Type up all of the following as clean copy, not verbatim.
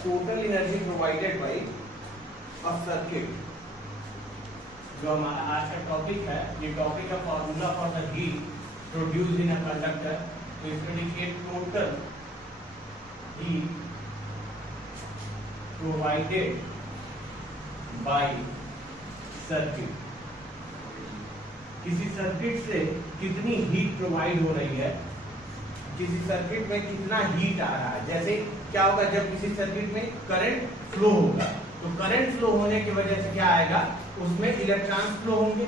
Total energy provided by a circuit. जो हमारा आज का टॉपिक है, ये टॉपिक है formula for the heat produced in a conductor. तो इसमें लिखिए total heat provided by circuit. किसी सर्किट से कितनी हीट प्रोवाइड हो रही है, किसी सर्किट में कितना हीट आ रहा है। जैसे क्या होगा, जब किसी सर्किट में करंट फ्लो होगा तो करंट फ्लो होने की वजह से क्या आएगा, उसमें इलेक्ट्रॉन फ्लो होंगे।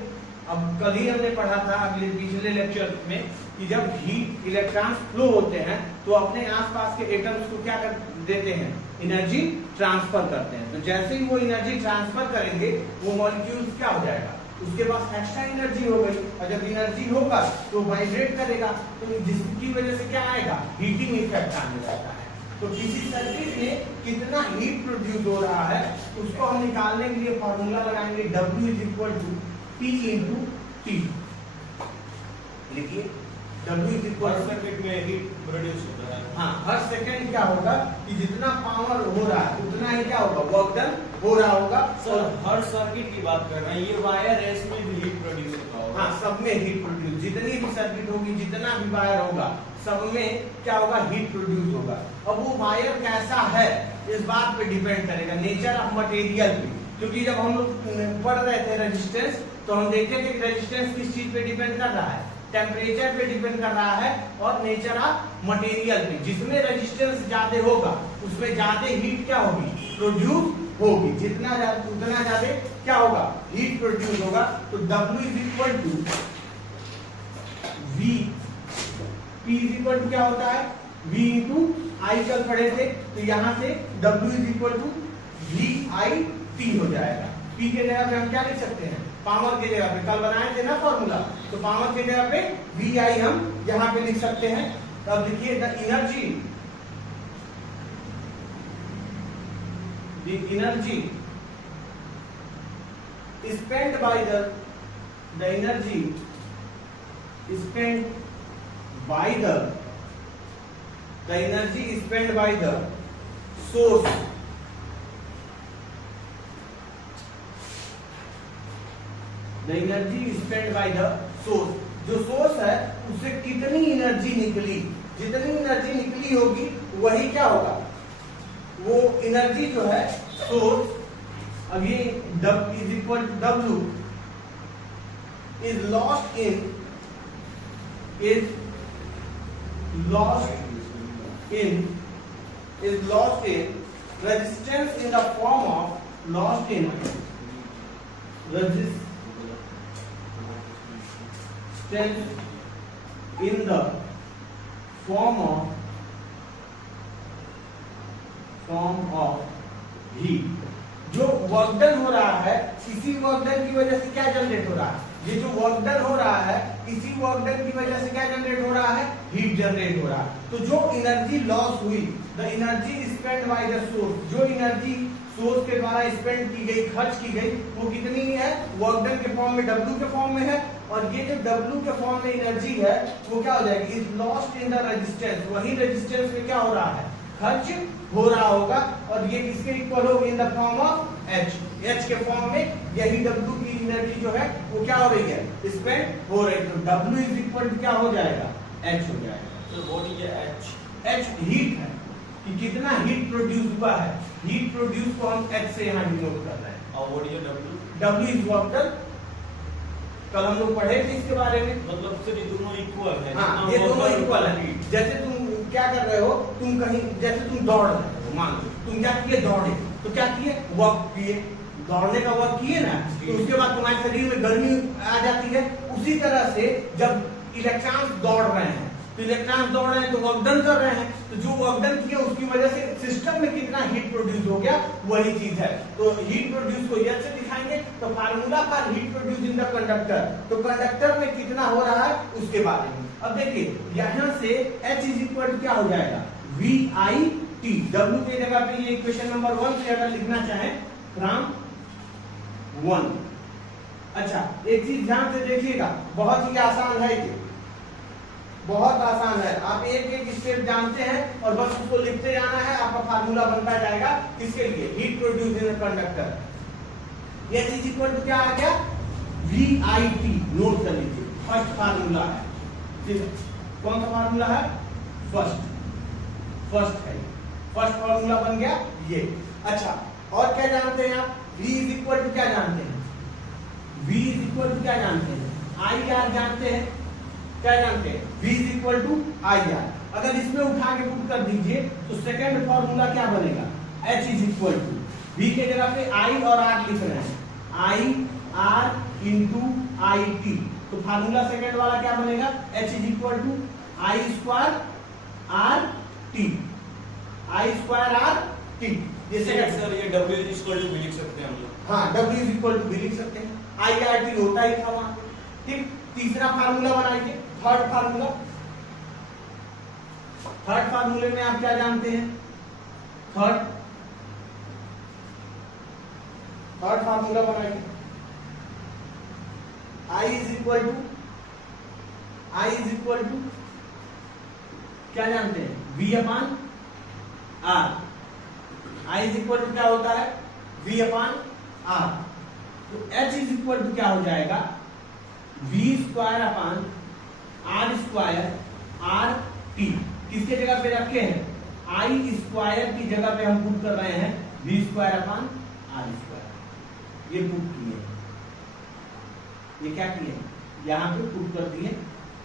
अब कल ही हमने पढ़ा था अगले पिछले लेक्चर में कि जब हीट इलेक्ट्रॉन फ्लो होते हैं तो अपने आसपास के एटम्स को क्या कर देते हैं, एनर्जी ट्रांसफर करते हैं। तो जैसे ही वो एनर्जी ट्रांसफर करेंगे वो मॉलिक्यूल्स क्या हो जाएगा, उसके पास एक्स्ट्रा एनर्जी हो गई, और जब एनर्जी होगा तो वाइब्रेट करेगा, तो जिसकी वजह से क्या आएगा, हीटिंग इफेक्ट आने लगता है। तो किसी सर्किट में कितना हीट प्रोड्यूस हो रहा है उसको हम निकालने के लिए फॉर्मूला लगाएंगे W = P × T। लिखिए W = सर्किट में हीट प्रोड्यूस होता है। हाँ, हर सेकंड क्या होगा कि जितना पावर हो रहा है उतना ही क्या होगा, वर्क डन हो रहा होगा। सर हर सर्किट की बात कर रहे हैं, ये वायर है, इसमें भी हीट प्रोड्यूस होता होगा। हाँ, सब में हीट प्रोड्यूस, जितनी भी सर्किट होगी, जितना भी वायर होगा, सब में क्या होगा, हीट प्रोड्यूस होगा। अब वो वायर कैसा है इस बात पे डिपेंड करेगा, नेचर ऑफ मटेरियल पे। क्योंकि जब हम लोग पढ़ रहे थे रेजिस्टेंस, तो हम देखते थे कि रेजिस्टेंस किस चीज पे डिपेंड कर रहा है, टेम्परेचर पे डिपेंड कर रहा है और नेचर ऑफ मटेरियल पे। जिसमें रेजिस्टेंस ज्यादा होगा उसमें ज्यादा हीट क्या होगी, प्रोड्यूस होगी। जितना उतना ज्यादा क्या होगा, हीट प्रोड्यूस होगा। तो W = V, P = क्या होता है, V × I कल पढ़े थे, तो यहाँ से W = VIT हो जाएगा। P के जगह पे हम क्या लिख सकते हैं, पावर के जगह पे, कल बनाए थे ना फॉर्मूला, तो पावर के जगह पे VI हम यहाँ पे लिख सकते हैं। तो अब देखिए the energy spent by the energy spent by the source जो सोर्स है उससे कितनी एनर्जी निकली, जितनी एनर्जी निकली होगी वही क्या होगा, वो एनर्जी जो है सोर्स। अब ये W is lost in resistance in the form of heat. जो वर्क डन हो रहा है, इसी वर्क डन की वजह से क्या जनरेट हो रहा है, ये जो वर्क डन हो रहा है इसी वर्क डन की वजह से क्या जनरेट हो रहा है, हीट जनरेट हो रहा है। तो जो एनर्जी लॉस हुई, the energy spend by the source, जो एनर्जी सोर्स के द्वारा स्पेंड की गई, खर्च की गई, वो कितनी है, वर्क डन के फॉर्म में W के फॉर्म में है। और ये जो W के फॉर्म में एनर्जी है वो क्या हो जाएगी, is lost in the resistance. वही रेजिस्टेंस में क्या हो रहा है, खर्च हो रहा होगा, और ये किसके इक्वल होगी, in the form of H के फॉर्म में। यही W की एनर्जी जो है वो क्या हो रही है, स्पेंड हो रही है। तो W = क्या हो जाएगा, H हो जाएगा। तो व्हाट इज H हीट है कि कितना हीट प्रोड्यूस हुआ है। हीट प्रोड्यूस को हम H से यहाँ डिनोट कर रहे हैं। और what is W is work done, कल हम लोग पढ़े थे इसके बारे में। मतलब सिर्फ दोनों इक्वल है। हाँ, ये दोनों इक्वल है। जैसे तुम क्या कर रहे हो, तुम कहीं, जैसे तुम दौड़ रहे हो, मान लो तुम क्या किए, दौड़े, तो क्या किए, वर्क किए, दौड़ने का वर्क किए ना, तो उसके बाद तुम्हारे शरीर में गर्मी आ जाती है। उसी तरह से जब इलेक्ट्रॉन्स दौड़ रहे हैं, तो इलेक्ट्रॉन्स दौड़ रहे हैं तो वर्क डन कर रहे हैं, तो जो वर्क डन किया उसकी वजह से सिस्टम में कितना हीट प्रोड्यूस हो गया, वही चीज है। तो हीट प्रोड्यूस को यह से दिखाएंगे। तो formula for heat produce in the conductor, तो कंडक्टर में कितना हो रहा है उसके बारे में। अब देखिए यहां से H = क्या हो जाएगा, VIT। W की जगह पे ये क्वेश्चन नंबर 1 से अगर लिखना चाहें, फ्रॉम 1। अच्छा, एक चीज ध्यान से देखिएगा, बहुत ही आसान है ये, बहुत आसान है, आप एक एक स्टेप जानते हैं और बस उसको लिखते जाना है, आपका फार्मूला बनता जाएगा। किसके लिए? Heat produce in conductor. ये चीज इक्वल टू क्या आ गया? VIT। नोट कर लीजिए, फर्स्ट फार्मूला है। ठीक है, कौन सा फार्मूला है? फर्स्ट है, फर्स्ट फार्मूला बन गया ये। अच्छा, और क्या जानते हैं आप? V इज इक्वल टू क्या जानते हैं? V इज इक्वल टू क्या जानते हैं? IR जानते हैं। क्या जानते हैं? V is equal to IR। अगर इसमें उठा के पुट कर दीजिए तो सेकंड फॉर्मूला क्या बनेगा? H is equal to V के जगह पे I और R लिख रहे हैं, IR इंटू IT। तो फार्मूला सेकंड वाला क्या बनेगा? H is equal to I square RT। I square RT। ये सेकंड सर, ये W इज इक्वल टू भी लिख सकते हैं हम लोग। हाँ, W इज इक्वल टू भी लिख सकते हैं, IRT होता ही था वहां। ठीक, तीसरा फार्मूला बनाइए, थर्ड फार्मूला। थर्ड फार्मूले में आप क्या जानते हैं? थर्ड फार्मूला बनाइए। I इज इक्वल टू क्या जानते हैं? V upon R। I is equal to क्या होता है? V upon R। तो H इज इक्वल टू क्या हो जाएगा? V square upon R square RT। किसके जगह पे रखे हैं? I स्क्वायर की जगह पे हम पुट कर रहे हैं V square upon R square. ये पुट किए, ये क्या किए? यहाँ पे पुट कर दिए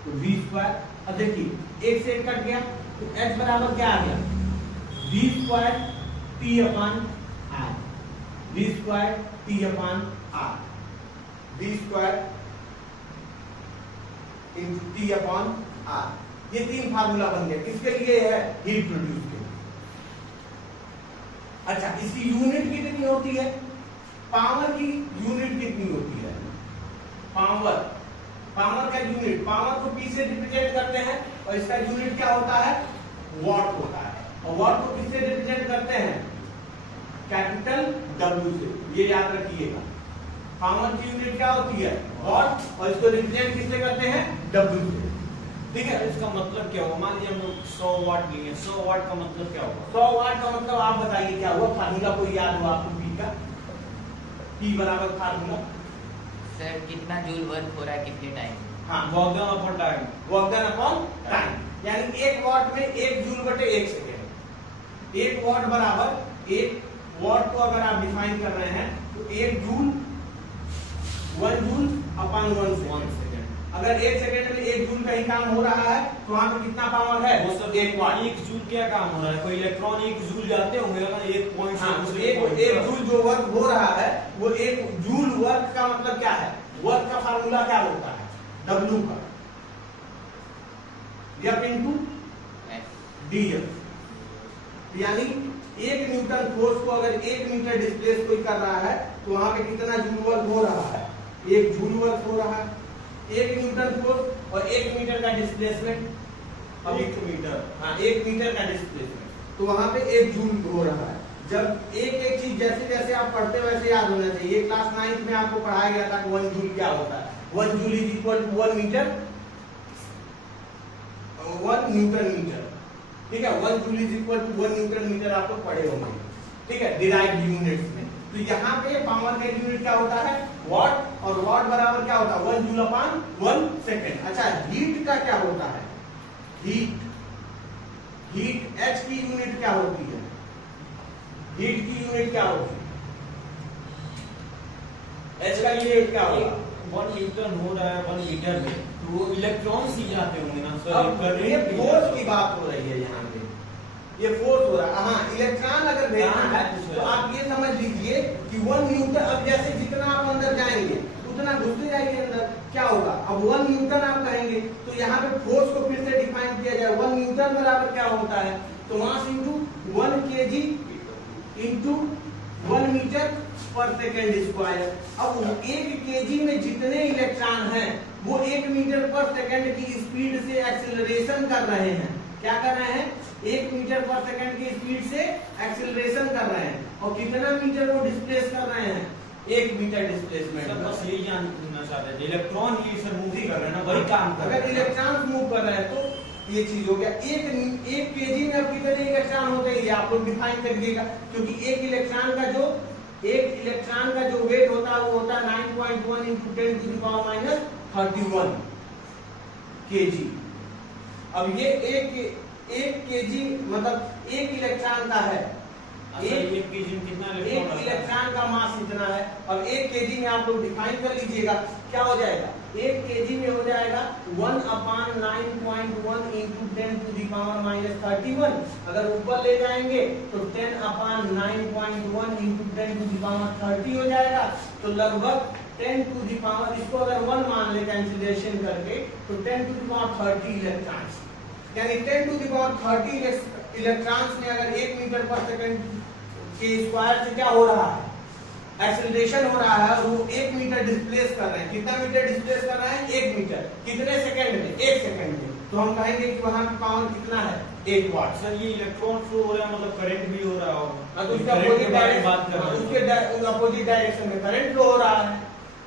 तो V स्क्वायर। अब देखिए, एक से एक कट गया तो H बराबर क्या आ गया? V स्क्वायर T अपान R। V स्क्वायर T अपान R। V square into T upon R। ये तीन फार्मूला बन गए। किसके लिए है? हीट प्रोड्यूस के लिए। अच्छा, इसकी यूनिट कितनी होती है? पावर की यूनिट कितनी होती है? पावर का यूनिट, पावर को P से रिप्रेजेंट करते हैं और इसका यूनिट क्या होता है? वॉट होता है। और वॉट को किससे रिप्रेजेंट करते हैं? कैपिटल W से। ये याद रखिएगा, पावर की यूनिट क्या होती है? वॉट, और इसको रिप्रेजेंट किससे करते हैं? W से। ठीक है, इसका मतलब क्या होगा? मान लीजिए हम लोग 100 वाट लिए, 100 वाट का मतलब क्या होगा? 100 वाट का मतलब आप बताइए क्या हुआ? फार्मूला कोई याद हुआ आपको? P का, P बराबर फार्मूला सर कितना जूल वर्क हो रहा है कितने टाइम? हाँ, work done upon time. Work done upon time, यानी 1 वाट में 1 जूल बटे 1 सेकेंड। 1 वाट बराबर, 1 वाट को अगर आप डिफाइन कर रहे हैं तो 1 जूल 1 जूल अपॉन 1 सेकेंड। अगर 1 सेकेंड में 1 जूल का ही काम हो रहा है तो वहां पे कितना पावर है? वो सब 1 वाट। 1 जूल क्या काम हो रहा है? कोई इलेक्ट्रॉन 1 जूल जाते होंगे ना, 1 पॉइंट से दूसरे पॉइंट। 1 जूल जो वर्क हो रहा है वो 1 जूल वर्क का मतलब क्या है? वर्क का फार्मूला क्या होता है? W का, F इंटू DF। यानी 1 न्यूटन फोर्स को अगर 1 मीटर डिस्प्लेस कोई कर रहा है तो वहां पे कितना जूल वर्क हो रहा है? 1 जूल वर्क हो रहा है। 1 न्यूटन फोर्स और 1 मीटर का डिस्प्लेसमेंट, अब 1 मीटर, हाँ 1 मीटर का डिस्प्लेसमेंट, तो वहां पे 1 जूल हो रहा है। जब एक चीज जैसे जैसे आप पढ़ते वैसे याद होना चाहिए। क्लास 9 में आपको पढ़ाया गया था कि 1 जूल क्या होता है? 1 joule is equal to 1 metre, 1 newton metre. ठीक है, 1 joule is equal to 1 newton metre आपको पढ़े होंगे। ठीक है, डिराइव्ड यूनिट्स में। तो यहाँ पे पावर का यूनिट क्या होता है? वॉट, और वॉट बराबर क्या होता है? 1 जूल अपॉन 1 सेकेंड। अच्छा, हीट का क्या होता है? हीट H की यूनिट क्या होती है? हीट की यूनिट क्या होती है? H का यूनिट क्या होगा? 1 न्यूटन हो रहा है 1 मीटर में, तो वो इलेक्ट्रॉन ही जाते होंगे ना सर। अब ये फोर्स की बात हो रही है यहाँ पे, ये फोर्स हो रहा है। हाँ, इलेक्ट्रॉन अगर भेजना है तो आप ये समझ लीजिए कि 1 न्यूटन, अब जैसे जितना आप अंदर जाएंगे उतना घुसते जाएंगे अंदर, क्या होगा? अब 1 न्यूटन आप कहेंगे तो यहाँ पे फोर्स को फिर से डिफाइन किया जाए। 1 न्यूटन बराबर क्या होता है? तो mass into 1 kg into 1 metre per second square. अब 1 kg में जितने इलेक्ट्रॉन हैं वो 1 मीटर पर सेकेंड की स्पीड से एक्सेलरेशन कर रहे हैं। क्या कर रहे हैं? 1 मीटर पर सेकेंड की स्पीड से एक्सेलरेशन कर रहे हैं। और कितना मीटर वो डिस्प्लेस कर रहे हैं? 1 मीटर डिस्प्लेसमेंट। सर बस यही जानना चाहते हैं, इलेक्ट्रॉन ही सर मूव कर रहे हैं ना, वही काम कर रहे अगर हैं। इलेक्ट्रॉन मूव कर रहे हैं तो ये चीज हो गया। एक केजी में अब कितने इलेक्ट्रॉन होते हैं ये आप लोग डिफाइन कर दीजिएगा, क्योंकि एक इलेक्ट्रॉन का जो वेट होता है वो होता है 9.1 into 10 to the power minus 31 kg. अब ये एक केजी मतलब एक इलेक्ट्रॉन का है, एक केजी में कितना एक इलेक्ट्रॉन का मास इतना है। अब एक केजी में आप लोग डिफाइन कर लीजिएगा, क्या हो जाएगा, एक केजी में हो जाएगा 1/9.1 into 10 to the power minus 31। अगर ऊपर ले जाएंगे तो 10/9.1 इंटू 10 टू द पावर 30 हो जाएगा। तो लगभग 10 टू द पावर, इसको अगर 1 मान ले कैंसिलेशन करके, तो 10 टू द पावर 30 इलेक्ट्रॉन्स, यानी 10 टू द पावर 30 इलेक्ट्रॉन्स में अगर 1 मीटर पर सेकंड के स्क्वायर से क्या हो रहा है, एक्सेलरेशन हो रहा है, वो 1 मीटर डिस्प्लेस कर रहे हैं। कितना मीटर डिस्प्लेस कर रहे हैं, 1 मीटर। कितने सेकंड में, 1 सेकंड में। तो हम कहेंगे कि वहां की पावर कितना है, 1 वाट। सर ये इलेक्ट्रॉन फ्लो हो रहा है, मतलब करंट भी हो रहा होगा। तो उसके अपोजिट डायरेक्शन में करंट फ्लो हो रहा है,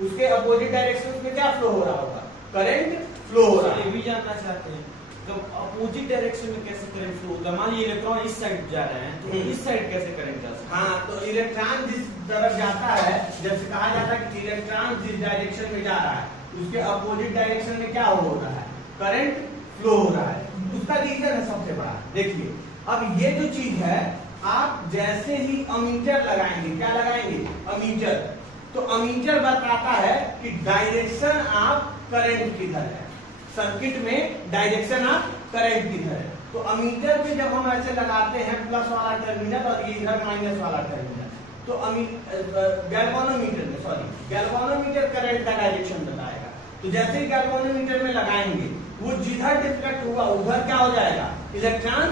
उसके अपोजिट डायरेक्शन में क्या फ्लो हो रहा होगा, करंट फ्लो हो रहा है। ये भी जानना चाहते हैं तो अपोजिट डायरेक्शन में कैसे करंट फ्लो होता है। मान लीजिए इलेक्ट्रॉन इस साइड जा रहे हैं, तो इस साइड कैसे करंट जा सकता है। हाँ, तो इलेक्ट्रॉन जिस तरफ जाता है, जैसे कहा जाता है कि इलेक्ट्रॉन जिस डायरेक्शन में जा रहा है उसके अपोजिट डायरेक्शन में क्या हो रहा है, करंट फ्लो हो रहा है। उसका रीजन है सबसे बड़ा, देखिए अब ये जो चीज है, आप जैसे ही अमीटर लगाएंगे, क्या लगाएंगे, अमीटर, तो अमीटर बताता है कि डायरेक्शन ऑफ करंट किधर है, सर्किट में डायरेक्शन ऑफ करंट किधर है। तो अमीटर पे जब हम ऐसे लगाते हैं प्लस वाला टर्मिनल और ये इधर माइनस वाला टर्मिनल, तो गैल्वानोमीटर करंट का डायरेक्शन बताएगा। तो जैसे ही गैल्वानोमीटर में लगाएंगे, वो जिधर डिफ्लेक्ट हुआ उधर क्या हो जाएगा, इलेक्ट्रॉन,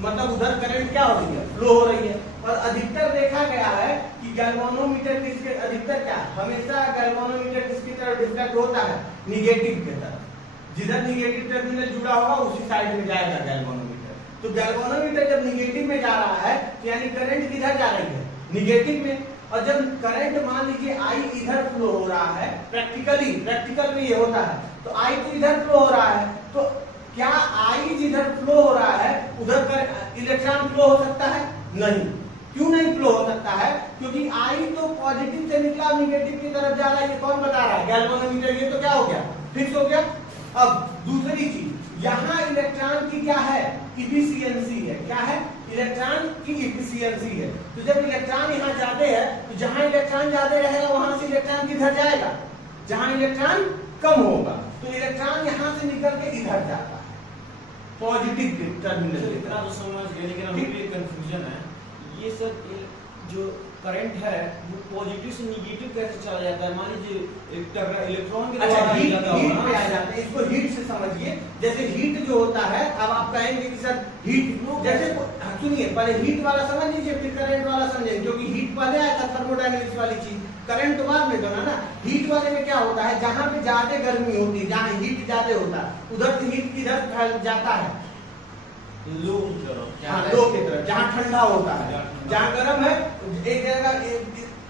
मतलब उधर करंट क्या हो रही है, फ्लो हो रही है। और अधिकतर देखा गया है कि गैल्वानोमीटर किसके, अधिकतर क्या, हमेशा गैल्वानोमीटर किसकी तरफ डिफ्लेक्ट होता है, निगेटिव की तरफ। जिधर निगेटिव टर्मिनल जुड़ा होगा उसी साइड में जाएगा गैल्वानोमीटर। तो गैल्वानोमीटर जब निगेटिव में जा रहा है, तो यानी करंट किधर जा रही है, निगेटिव में। और जब करंट मान लीजिए आई इधर फ्लो हो रहा है, प्रैक्टिकल में ये होता है, तो आई तो इधर फ्लो हो रहा है, तो क्या आई जिधर फ्लो हो रहा है उधर इलेक्ट्रॉन फ्लो हो सकता है, नहीं। क्यों नहीं फ्लो हो सकता है, क्योंकि आई तो पॉजिटिव से निकला निगेटिव की तरफ जा रहा है, ये कौन बता रहा है, गैल्वानोमीटर। ये तो क्या हो गया, फिक्स हो गया। अब दूसरी चीज, यहाँ इलेक्ट्रॉन की क्या है, इफिशियंसी है, क्या है, इलेक्ट्रॉन की इफिशियंसी है। तो जब इलेक्ट्रॉन यहाँ जाते हैं, तो जहां इलेक्ट्रॉन ज्यादा रहेगा वहां से इलेक्ट्रॉन किधर जाएगा, जहां इलेक्ट्रॉन कम होगा। तो इलेक्ट्रॉन यहाँ से निकल के इधर जाता है, पॉजिटिव टर्मिनल। इतना तो समझ गए, लेकिन अभी भी कंफ्यूजन है। ये सब जो करंट है वो पॉजिटिव से निगेटिव कैसे चला जाता है। मान लीजिए इलेक्ट्रॉन के द्वारा हीट जाता में होगा आ जाते हैं, इसको हीट से समझिए। जैसे हीट जो होता है, अब आप कहेंगे कि सर हीट, जैसे सुनिए पहले हीट वाला समझ लीजिए, फिर करंट वाला समझेंगे, क्योंकि हीट पहले आया था, थर्मोडायनेमिक्स वाली चीज, करंट तो बाद में बना ना। हीट वाले में क्या होता है, जहां पे ज्यादा गर्मी होती है, जहां हीट ज्यादा होता है, उधर से हीट किधर जाता है, लो की तरफ, लो की तरफ, जहां ठंडा होता है। जहां गर्म है, एक जगह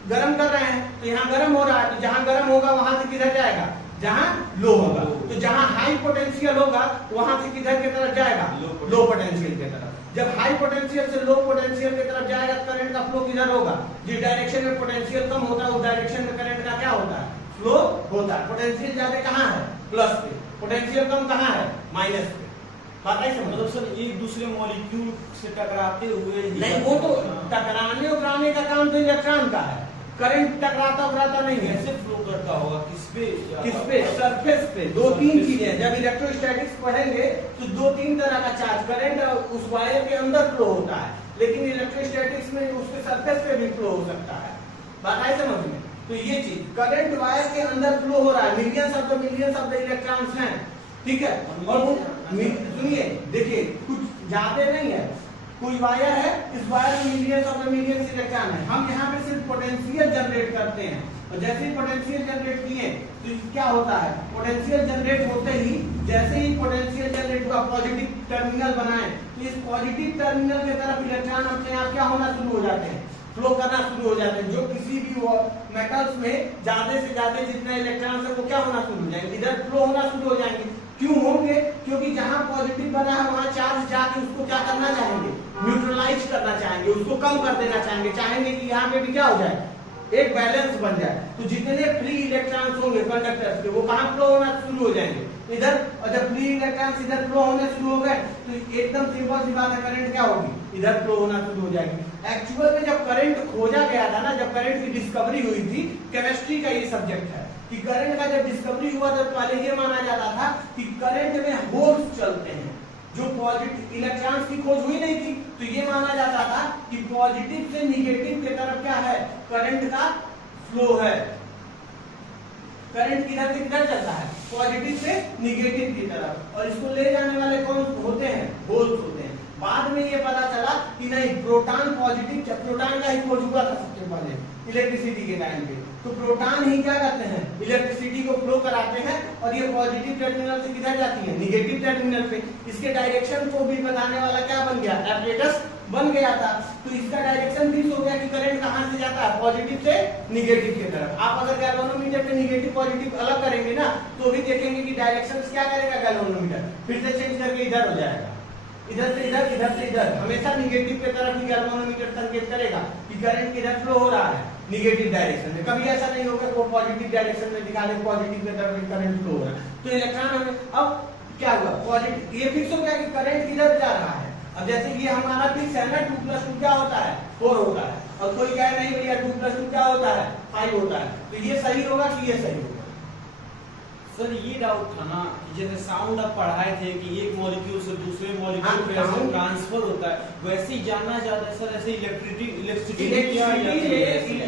गर्म कर रहे हैं तो यहाँ गर्म हो रहा है, तो जहां गर्म होगा वहां से किधर जाएगा, जहां लो होगा। तो जहां हाई पोटेंशियल होगा वहां से किधर की तरफ जाएगा, लो पोटेंशियल की तरफ। जब हाई पोटेंशियल से लो पोटेंशियल की तरफ जाएगा, करंट का फ्लो किधर होगा, जिस डायरेक्शन में पोटेंशियल कम होता है उस डायरेक्शन में करंट का क्या होता है, फ्लो होता है। पोटेंशियल ज्यादा कहाँ है, प्लस पे, पोटेंशियल कम कहाँ है, माइनस पे। मतलब सर एक दूसरे मॉलिक्यूल से टकराते हुए नहीं, वो तो टकराने उकराने का काम तो इलेक्ट्रॉन का है, करंट टकराता उकराता नहीं है। कैसे फ्लो करता होगा, किस पे, सरफेस पे। दो तीन चीजें, जब इलेक्ट्रोस्टैटिक्स पढ़ेंगे तो 2-3 तरह का चार्ज, करंट उस वायर के अंदर फ्लो होता है, लेकिन इलेक्ट्रोस्टैटिक्स में उसके सरफेस पे भी फ्लो हो सकता है। बात आई समझ में। तो ये चीज, करंट वायर के अंदर फ्लो हो रहा है, मिलियंस ऑफ द इलेक्ट्रॉन्स हैं, ठीक है। और सुनिए, देखिए कुछ ज्यादा नहीं है, कोई वायर है, इस वायर में millions of the millions electron है। हम यहाँ पे सिर्फ पोटेंशियल जनरेट करते हैं, और जैसे ही पोटेंशियल जनरेट किए तो क्या होता है, पोटेंशियल जनरेट होते ही, जैसे ही पोटेंशियल जनरेट हुआ, पॉजिटिव टर्मिनल बनाए, तो इस पॉजिटिव टर्मिनल की तरफ इलेक्ट्रॉन अपने आप क्या होना शुरू हो जाते हैं, फ्लो करना शुरू हो जाते हैं। जो किसी भी मेटल्स में ज्यादा से ज्यादा जितने इलेक्ट्रॉन है वो क्या होना शुरू हो जाएंगे, इधर फ्लो होना शुरू हो जाएंगे। क्यों होंगे? क्योंकि जहां पॉजिटिव बना है वहां चार्ज जाके उसको क्या करना चाहेंगे? न्यूट्रलाइज करना चाहेंगे, उसको कम कर देना चाहेंगे कि यहाँ पे भी क्या हो जाए, एक बैलेंस बन जाए। तो जितने फ्री इलेक्ट्रॉन्स होंगे कंडक्टर्स के, वो कहां फ्लो होना शुरू हो जाएंगे? इधर। और जब फ्री इलेक्ट्रॉन्स इधर फ्लो होने शुरू हो गए तो एकदम सिंपल सी बात है, करंट क्या होगी? इधर फ्लो होना शुरू हो जाएगी। एक्चुअल में जब करंट खोजा गया था ना, जब करंट की डिस्कवरी हुई थी, केमिस्ट्री का ये सब्जेक्ट है कि करंट का जब डिस्कवरी हुआ तो पहले ये माना जाता था कि करंट में होल्स चलते हैं, जो पॉजिटिव इलेक्ट्रॉन्स की खोज हुई नहीं थी, तो ये माना जाता था कि पॉजिटिव से निगेटिव की तरफ क्या है, करंट का फ्लो है। करंट किधर से किधर चलता है? पॉजिटिव से निगेटिव की तरफ, और इसको ले जाने वाले कौन होते हैं? होल्स होते हैं। बाद में ये पता चला कि नहीं, प्रोटॉन पॉजिटिव, प्रोटॉन का ही खोज हुआ था सबसे पहले इलेक्ट्रिसिटी के टाइम पे। तो प्रोटॉन ही क्या करते हैं? इलेक्ट्रिसिटी को फ्लो कराते हैं, और ये पॉजिटिव टर्मिनल से किधर जाती है? निगेटिव टर्मिनल पे। इसके डायरेक्शन को भी बताने वाला क्या बन गया? एपरेटस बन गया था। तो इसका डायरेक्शन फिक्स हो गया कि करंट कहां से जाता है? पॉजिटिव से निगेटिव की तरफ। आप अगर गैल्वेनोमीटर पे निगेटिव पॉजिटिव अलग करेंगे ना, तो भी देखेंगे कि डायरेक्शन क्या करेगा गैल्वेनोमीटर, फिर से चेंज करके इधर हो जाएगा, इधर से इधर, इधर से इधर, हमेशा निगेटिव की तरफ ही गैल्वेनोमीटर संकेत करेगा कि करंट किधर फ्लो हो रहा है, निगेटिव डायरेक्शन में। कभी ऐसा नहीं होगा कि वो पॉजिटिव डायरेक्शन में दिखा दे पॉजिटिव की तरफ करंट फ्लो हो रहा है। तो इलेक्ट्रॉन हमें अब क्या हुआ? पॉजिटिव, ये फिक्स हो गया कि करंट किधर जा रहा है। अब जैसे ये हमारा फिक्स है ना, 2 + 2 क्या होता है? 4 होता है। और कोई कहे नहीं भैया 2 + 2 क्या होता है? 5 होता है। तो ये सही होगा कि ये सही होगा? सर ये डाउट था ना, जैसे साउंड आप पढ़ाए थे कि एक मॉलिक्यूल से दूसरे मॉलिक्यूल पे ऐसे ट्रांसफर होता है, वैसे ही जानना चाहते हैं सर, ऐसे इलेक्ट्रिसिटी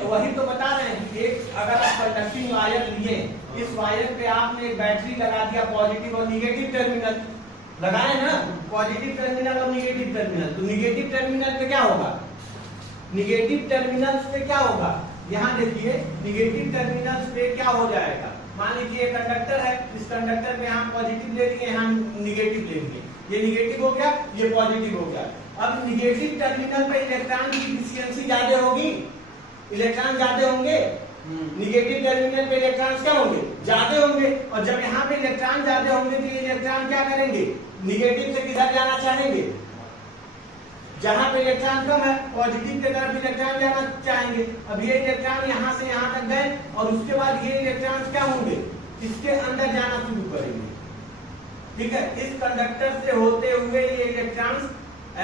वही तो बता रहे हैं कि एक अगर आप कंडक्टिंग वायर लिए, इस वायर पे आपने एक बैटरी लगा दिया, पॉजिटिव और निगेटिव टर्मिनल लगाए ना, पॉजिटिव टर्मिनल और निगेटिव टर्मिनल। तो निगेटिव टर्मिनल पे क्या होगा? निगेटिव टर्मिनल पे क्या होगा? यहाँ देखिए, निगेटिव टर्मिनल पे क्या हो जाएगा? मान लीजिए कंडक्टर है, इस कंडक्टर पे हम पॉजिटिव ले लिए, यहाँ निगेटिव ले लिए, ये निगेटिव हो गया, ये पॉजिटिव हो गया। अब निगेटिव टर्मिनल पे इलेक्ट्रॉन की एफिशिएंसी ज्यादा होगी, इलेक्ट्रॉन ज्यादा होंगे। निगेटिव टर्मिनल पे इलेक्ट्रॉन्स क्या होंगे? ज्यादा होंगे। और जब यहाँ पे इलेक्ट्रॉन ज्यादा होंगे तो ये इलेक्ट्रॉन क्या करेंगे? निगेटिव से किधर जाना चाहेंगे? जहां पे इलेक्ट्रॉन कम है, पॉजिटिव की तरफ इलेक्ट्रॉन जाना चाहेंगे। अब ये इलेक्ट्रॉन यहाँ से यहाँ तक गए, और उसके बाद ये इलेक्ट्रॉन्स क्या होंगे? इसके अंदर जाना शुरू करेंगे। ठीक है, इस कंडक्टर से होते हुए ये इलेक्ट्रॉन्स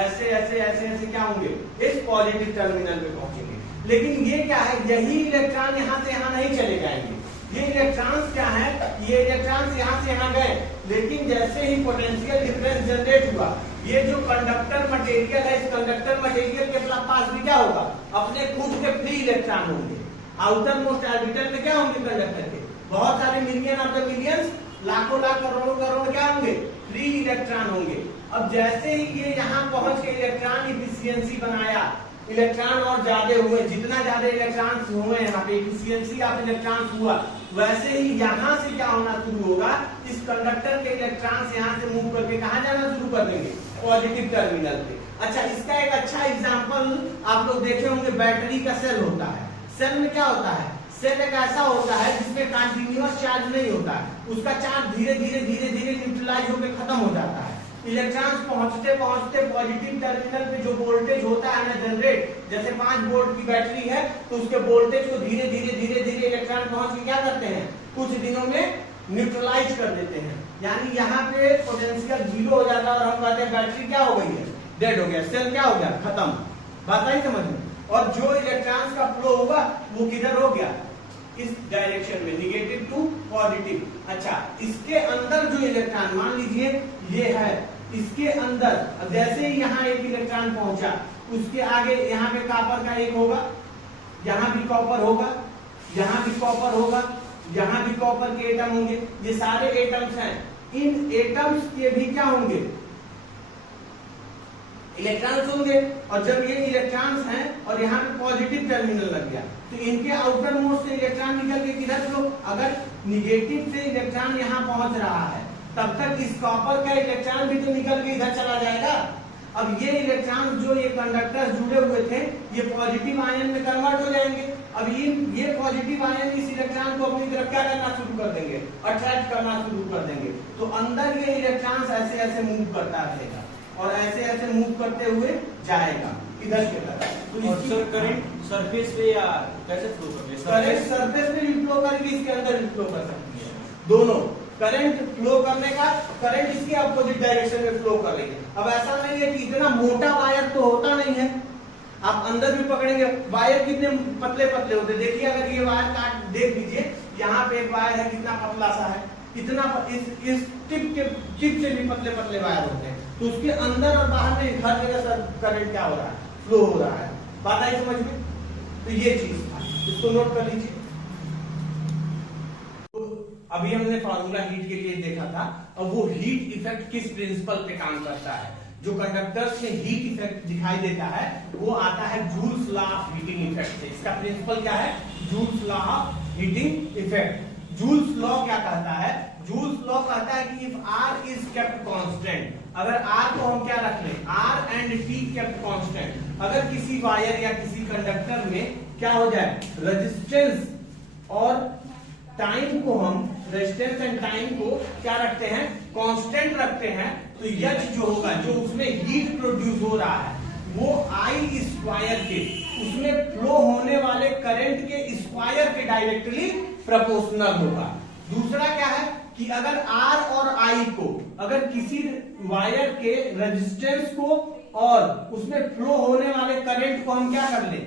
ऐसे ऐसे ऐसे ऐसे क्या होंगे? इस पॉजिटिव टर्मिनल पे पहुंचेंगे। लेकिन ये क्या है? यही इलेक्ट्रॉन यहाँ से यहाँ नहीं चले जाएंगे। ये इलेक्ट्रॉन्स क्या है? ये इलेक्ट्रॉन्स यहाँ से यहाँ गए, लेकिन जैसे ही पोटेंशियल डिफरेंस जनरेट हुआ, ये जो कंडक्टर मटेरियल है, इस कंडक्टर मटेरियल के पास भी क्या होगा? अपने खुद के फ्री इलेक्ट्रॉन होंगे। आउटर मोस्ट ऑर्बिटल में क्या होंगे? कंडक्टर के बहुत सारे मिलियन ऑफ द मिलियंस, लाखों लाख करोड़ों करोड़ क्या होंगे? फ्री इलेक्ट्रॉन होंगे। अब जैसे ही ये यहाँ पहुंच के इलेक्ट्रॉन इफिशियंसी बनाया, इलेक्ट्रॉन और ज्यादा हुए, जितना ज्यादा इलेक्ट्रॉन्स हुए यहाँ पे इफिशियंसी ऑफ इलेक्ट्रॉन्स हुआ, वैसे ही यहाँ से क्या होना शुरू होगा? इस कंडक्टर के इलेक्ट्रॉन्स यहाँ से मूव करके कहाँ जाना शुरू कर देंगे? पॉजिटिव टर्मिनल पे। अच्छा, इसका एक अच्छा एग्जांपल आप लोग देखे होंगे, बैटरी का सेल होता है। सेल में क्या होता है? सेल एक ऐसा होता है जिसमें कंटिन्यूअस चार्ज नहीं होता है, उसका चार्ज धीरे धीरे धीरे धीरे न्यूट्रलाइज होकर खत्म हो जाता है। इलेक्ट्रॉन्स पहुंचते पहुंचते पॉजिटिव टर्मिनल पे जो वोल्टेज होता है ना जनरेट, जैसे 5 वोल्ट की बैटरी है, तो उसके वोल्टेज को धीरे धीरे धीरे धीरे इलेक्ट्रॉन पहुंच के क्या करते हैं? कुछ दिनों में न्यूट्रलाइज कर देते हैं। यानी यहाँ पे पोटेंशियल 0 हो जाता है, और हम कहते हैं बैटरी क्या हो गई है? डेड हो गया, सेल क्या हो गया? खत्म। बात आई समझ में? और जो इलेक्ट्रॉन्स का फ्लो होगा वो किधर हो गया? इस डायरेक्शन में, निगेटिव टू पॉजिटिव। अच्छा, इसके अंदर जो इलेक्ट्रॉन, मान लीजिए ये है, इसके अंदर अब जैसे ही यहाँ एक इलेक्ट्रॉन पहुंचा, उसके आगे यहाँ पे कॉपर का एक होगा, यहाँ भी कॉपर होगा, यहाँ भी कॉपर होगा, यहाँ भी कॉपर के एटम होंगे। ये सारे एटम्स हैं, इन एटम्स के भी क्या होंगे? इलेक्ट्रॉन्स होंगे। और जब ये इलेक्ट्रॉन्स हैं और यहाँ पे पॉजिटिव टर्मिनल लग गया, तो इनके आउटर मोस्ट से इलेक्ट्रॉन निकल के किधर फ्लो? अगर निगेटिव से इलेक्ट्रॉन यहाँ पहुंच रहा है, तब तक इस कॉपर का इलेक्ट्रॉन भी तो निकल के इधर चला जाएगा। अब ये इलेक्ट्रॉन जो ये कंडक्टर जुड़े हुए थे ये पॉजिटिव आयन में कन्वर्ट हो जाएंगे। अब ये पॉजिटिव आयन इस इलेक्ट्रॉन को अपनी तरफ क्या करना शुरू कर देंगे, अट्रैक्ट करना शुरू कर देंगे। तो अंदर ये इलेक्ट्रॉन ऐसे ऐसे मूव करता रहेगा और ऐसे ऐसे मूव करते हुए जाएगा इधर की तरफ। तो और सर करंट सरफेस पे या कैसे फ्लो करते हैं? करंट सरफेस पे भी फ्लो करके इसके अंदर भी फ्लो कर सकती है। दोनों करंट फ्लो करने का, करंट इसके अपोजिट डायरेक्शन में फ्लो कर रही है। अब ऐसा नहीं है कि इतना मोटा वायर तो होता नहीं है, आप अंदर भी पकड़ेंगे वायर कितने पतले पतले होते हैं। देखिए अगर ये वायर काट देख लीजिए, यहाँ पे एक वायर है कितना पतला सा है, इतना इस टिप से भी पतले पतले वायर होते हैं। तो उसके अंदर और बाहर में हर जगह करंट क्या हो रहा है, फ्लो हो रहा है। बात आई समझ में? तो ये चीज था, इसको नोट कर लीजिए। अभी हमने फार्मूला हीट के लिए देखा था। अब वो हीट इफेक्ट किस प्रिंसिपल पे काम करता है, जो कंडक्टर्स में हीट इफेक्ट दिखाई देता है वो आता है joules law of heating effect से। इसका प्रिंसिपल क्या है, joules law of heating effect. Joules law क्या कहता है, जूल्स लॉ कहता है कि if R is kept constant, अगर R को हम क्या रख लें, R and T kept constant, अगर किसी वायर या किसी कंडक्टर में क्या हो जाए, रेजिस्टेंस और टाइम को हम, रेजिस्टेंस एंड टाइम को क्या रखते हैं, कांस्टेंट रखते हैं, तो H जो होगा, जो उसमें हीट प्रोड्यूस हो रहा है वो I स्क्वायर के, उसमें फ्लो होने वाले करंट के स्क्वायर के डायरेक्टली प्रोपोर्शनल होगा। दूसरा क्या है कि अगर R और I को, अगर किसी वायर के रेजिस्टेंस को और उसमें फ्लो होने वाले करंट को हम क्या कर ले,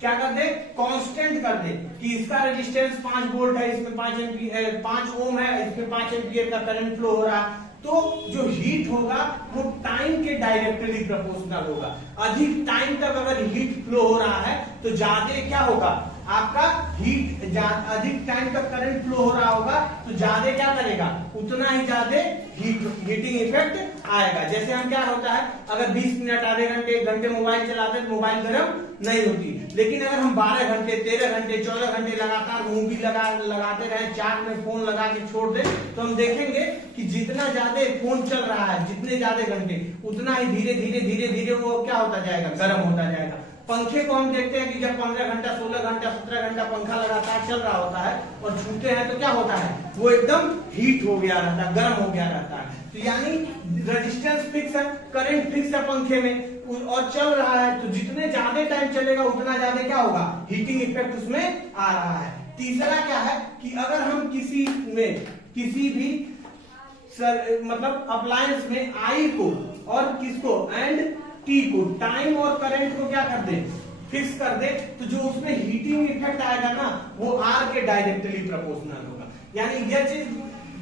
क्या कर दे, कांस्टेंट कर दे कि इसका रेजिस्टेंस 5 वोल्ट है, इसमें 5 ओम है, इसमें 5 एम्पियर का करंट फ्लो हो रहा है, तो जो हीट होगा वो टाइम के डायरेक्टली प्रोपोर्शनल होगा। अधिक टाइम तक अगर हीट फ्लो हो रहा है तो ज्यादा क्या होगा आपका हीट, अधिक टाइम तक करंट फ्लो हो रहा होगा तो ज्यादा क्या करेगा, उतना ही ज्यादा हीटिंग इफेक्ट आएगा। जैसे हम क्या होता है, अगर 20 मिनट, आधे घंटे, 1 घंटे मोबाइल चलाते हैं तो मोबाइल गर्म नहीं होती, लेकिन अगर हम 12 घंटे, 13 घंटे, 14 घंटे लगातार मूवी लगाते रहे, चार्ज में फोन लगा के छोड़ दे, तो हम देखेंगे कि जितना ज्यादा फोन चल रहा है, जितने ज्यादा घंटे, उतना ही धीरे धीरे धीरे धीरे वो क्या होता जाएगा, गर्म होता जाएगा। पंखे को हम देखते हैं कि जब 15 घंटा, 16 घंटा, 17 घंटा पंखा लगातार चल रहा होता है और छूते हैं तो क्या होता है, वो एकदम हीट हो गया रहता है, गर्म हो गया रहता है। तो यानी रेजिस्टेंस फिक्स है, करंट फिक्स है पंखे में और चल रहा है, तो जितने ज्यादा टाइम चलेगा उतना ज्यादा क्या होगा, हीटिंग इफेक्ट उसमें आ रहा है। तीसरा क्या है कि अगर हम किसी भी मतलब अप्लायंस में आई को और किसको एंड टी को, टाइम और करंट को क्या कर दे, फिक्स कर दे, तो जो उसमें हीटिंग इफेक्ट आएगा ना वो आर के डायरेक्टली प्रोपोर्शनल होगा। यानी H is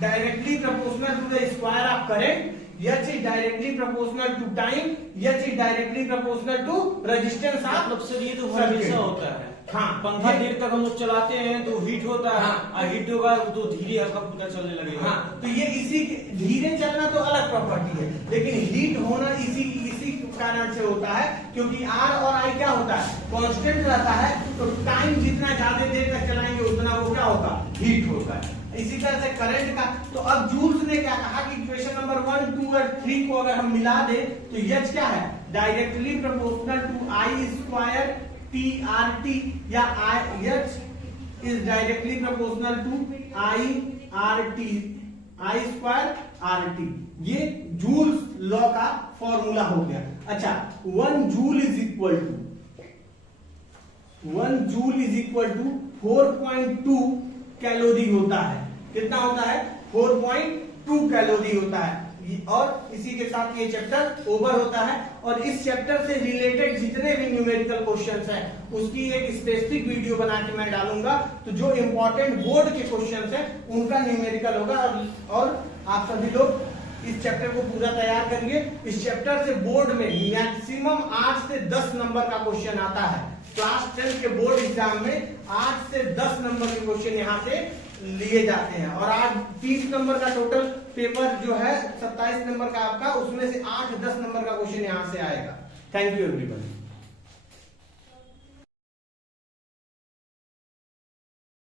directly proportional to the square of current, H is directly proportional to time, H is directly proportional to resistance of. मतलब सर ये तो हमेशा होता है। हाँ, पंखा देर तक हम लोग चलाते हैं तो हीट होता है, हाँ, हीट होगा तो धीरे हल्का फुल्का चलने लगेगा। हाँ, तो ये इसी धीरे चलना तो अलग प्रॉपर्टी है, लेकिन हीट होना इसी कारण से होता है क्योंकि R और I क्या होता है, कांस्टेंट रहता है, तो टाइम जितना ज्यादा देर तक चलाएंगे उतना वो क्या होगा, हीट होता है। इसी तरह से करंट का, तो अब जूल्स ने क्या कहा कि इक्वेशन नंबर 1, 2 और 3 को अगर हम मिला दे तो H क्या है, डायरेक्टली प्रोपोर्शनल टू I स्क्वायर TRT, या H is directly proportional to IRT, I square RT। ये जूल्स लॉ का फॉर्मूला हो गया। अच्छा, 1 joule is equal to 4.2 calorie होता है। कितना होता है, 4.2 कैलोरी होता है। और इसी के साथ ये चैप्टर ओवर होता है और इस चैप्टर से रिलेटेड जितने भी न्यूमेरिकल क्वेश्चंस हैं उसकी एक स्पेसिफिक वीडियो बना के मैं डालूंगा, तो जो इंपॉर्टेंट बोर्ड के क्वेश्चंस हैं उनका न्यूमेरिकल होगा। और आप सभी लोग इस चैप्टर को पूरा तैयार करिए। इस चैप्टर से बोर्ड में मैक्सिमम 8 से 10 नंबर का क्वेश्चन आता है। क्लास 10 के बोर्ड एग्जाम में 8 से 10 नंबर के क्वेश्चन यहाँ से लिए जाते हैं और आज 30 नंबर का टोटल पेपर जो है 27 नंबर का आपका, उसमें से 8-10 नंबर का क्वेश्चन यहाँ से आएगा। Thank you everyone.